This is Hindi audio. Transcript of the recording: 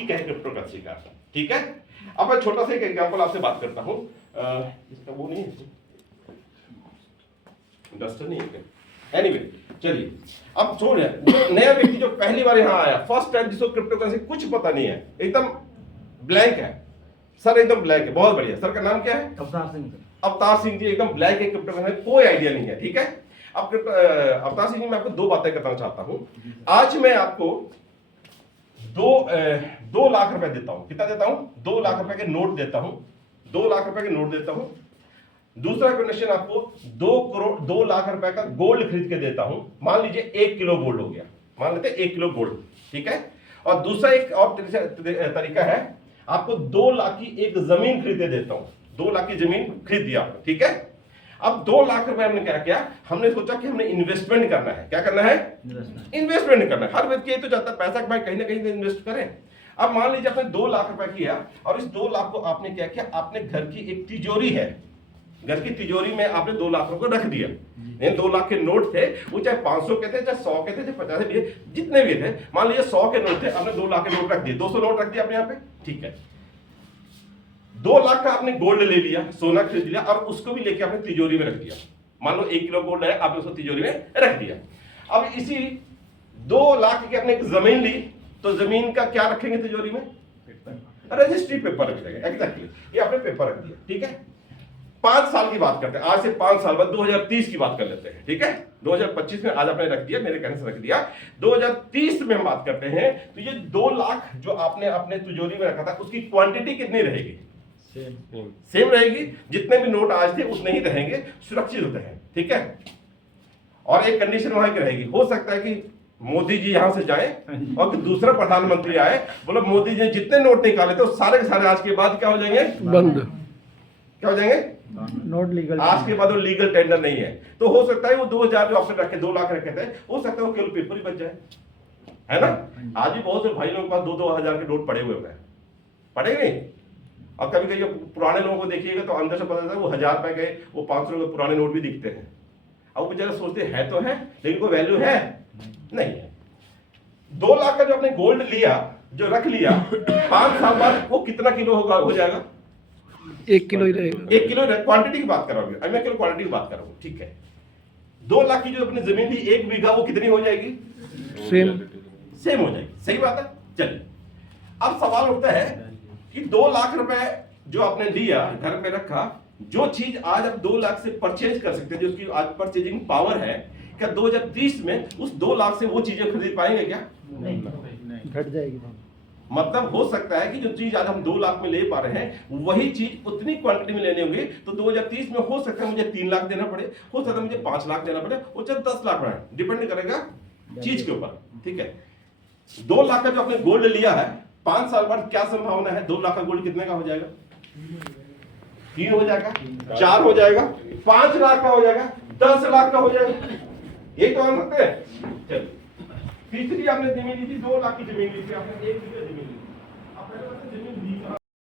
बेसिक है क्रिप्टो करेंसी का, ठीक है। अब मैं छोटा सा एक एग्जांपल आपसे बात करता हूं, इसका वो नहीं है, डस्टर नहीं है, एनीवे चलिए। अब जो नया व्यक्ति जो पहली बार यहाँ आया, फर्स्ट टाइम, जिसको क्रिप्टो करेंसी कुछ पता नहीं है, एकदम ब्लैंक है सर, एकदम ब्लैंक है, बहुत बढ़िया। सर का नाम क्या है? अवतार सिंह। अवतार सिंह जी, एकदम ब्लैंक है, क्रिप्टो करेंसी कोई आइडिया नहीं है, ठीक है। अब अवतार सिंह जी, मैं आपको दो बातें करना चाहता हूं। आज मैं आपको 2 लाख रुपए देता हूं। कितना देता हूं? 2 लाख रुपए के नोट देता हूं, 2 लाख रुपए के नोट देता हूं। दूसरा कंडीशन, आपको 2 लाख रुपए का गोल्ड खरीद के देता हूं। मान लीजिए 1 किलो गोल्ड हो गया, मान लेते हैं 1 किलो गोल्ड, ठीक है। और दूसरा एक और तरीका है, आपको 2 लाख की एक जमीन खरीदे देता हूं। 2 लाख की जमीन खरीद दिया आपने, ठीक है। अब 2 लाख रुपए हमने क्या किया, हमने सोचा कि हमने इन्वेस्टमेंट करना है। क्या करना है? इन्वेस्टमेंट करना है। हर व्यक्ति ये तो चाहता है पैसा कमाए, कहीं ना कहीं इन्वेस्ट करें। अब मान लीजिए आपने 2 लाख रुपए किया, और इस 2 लाख को आपने क्या किया, आपने घर की एक तिजोरी है, घर की तिजोरी में आपने 2 लाख रुपए रख दिया। 2 लाख के नोट थे, वो चाहे 500 के थे, चाहे 100 के थे, चाहे 50 के थे, जितने भी थे। मान लीजिए 100 के नोट थे, आपने 2 लाख के नोट रख दिए, 200 नोट रख दिया आपने यहाँ पे, ठीक है। 2 लाख का आपने गोल्ड ले लिया, सोना खरीद लिया, और उसको भी लेके आपने तिजोरी में रख दिया। मान लो 1 किलो गोल्ड है, आपने उसको तिजोरी में रख दिया। अब इसी 2 लाख की आपने एक जमीन ली, तो जमीन का क्या रखेंगे तिजोरी में? रजिस्ट्री पेपर रख देंगे, एग्जैक्टली, ये आपने पेपर रख दिया, ठीक है। 5 साल की बात करते हैं, आज से 5 साल बाद 2030 की बात कर लेते हैं, ठीक है। 2025 में आज आपने रख दिया, मेरे कहने से रख दिया। 2030 में हम बात करते हैं, तो ये 2 लाख जो आपने अपने तिजोरी में रखा था, उसकी क्वांटिटी कितनी रहेगी? सेम रहेगी। जितने भी नोट आज थे उतने ही रहेंगे, सुरक्षित होते हैं, ठीक है। और एक कंडीशन वहां की रहेगी, हो सकता है कि मोदी जी यहां से जाए और दूसरा प्रधानमंत्री आए, बोलो मोदी जी ने जितने नोट निकाले थे वो सारे के सारे आज के बाद क्या हो जाएंगे? बंद। क्या हो जाएंगे? Note legal. आज के बाद वो लीगल टेंडर नहीं है। तो हो सकता है वो 2000 जो आपने रखे, 2 लाख रखे थे, हो सकता है वो केवल पेपर ही बच जाए, है ना। आज भी बहुत से भाई लोगों के पास 2-2 हजार के नोट पड़े हुए हैं, पड़े नहीं। और कभी कभी पुराने लोगों को देखिएगा तो अंदर से पता चलता है वो 1000 रुपए के, वो 500 के पुराने नोट भी दिखते हैं। अब वो बेचारे सोचते हैं तो है, लेकिन कोई वैल्यू है नहीं है। 2 लाख का जो आपने गोल्ड लिया, जो रख लिया, 5 साल बाद वो कितना किलो होगा, हो जाएगा? 1 किलो ही रहेगा। 1 किलो। क्वांटिटी की बात कर रहा हूं अभी मैं, केवल क्वांटिटी की बात कर रहा हूं, ठीक है। 2 लाख की जो अपनी जमीन थी 1 बीघा, वो कितनी हो जाएगी? सेम हो जाएगी, सही बात है। चलिए, अब सवाल उठता है कि 2 लाख रुपए जो आपने लिया, घर पे रखा, जो चीज आज आप 2 लाख से परचेज कर सकते हैं, जो उसकी आज परचेजिंग पावर है, क्या 2030 में उस 2 लाख से वो चीजें खरीद पाएंगे क्या? नहीं, घट जाएगी। मतलब हो सकता है कि जो चीज आज हम 2 लाख में ले पा रहे हैं, वही चीज उतनी क्वांटिटी में लेने होंगे, तो 2030 में हो सकता है मुझे 3 लाख देना पड़े, हो सकता है मुझे 5 लाख देना पड़े, वो चाहे 10 लाख पड़े, डिपेंड करेगा चीज के ऊपर, ठीक है। 2 लाख का जो आपने गोल्ड लिया है, 5 साल बाद क्या संभावना है? 2 लाख का गोल्ड कितने का हो जाएगा? 3 हो जाएगा, 4 हो जाएगा, 5 लाख का हो जाएगा, 10 लाख का हो जाएगा। ये तो हम सकते हैं। चलिए, तीसरी आपने जमीन ली थी, 2 लाख की जमीन ली थी आपने, 1 बीघा जमीन ली, आपने जमीन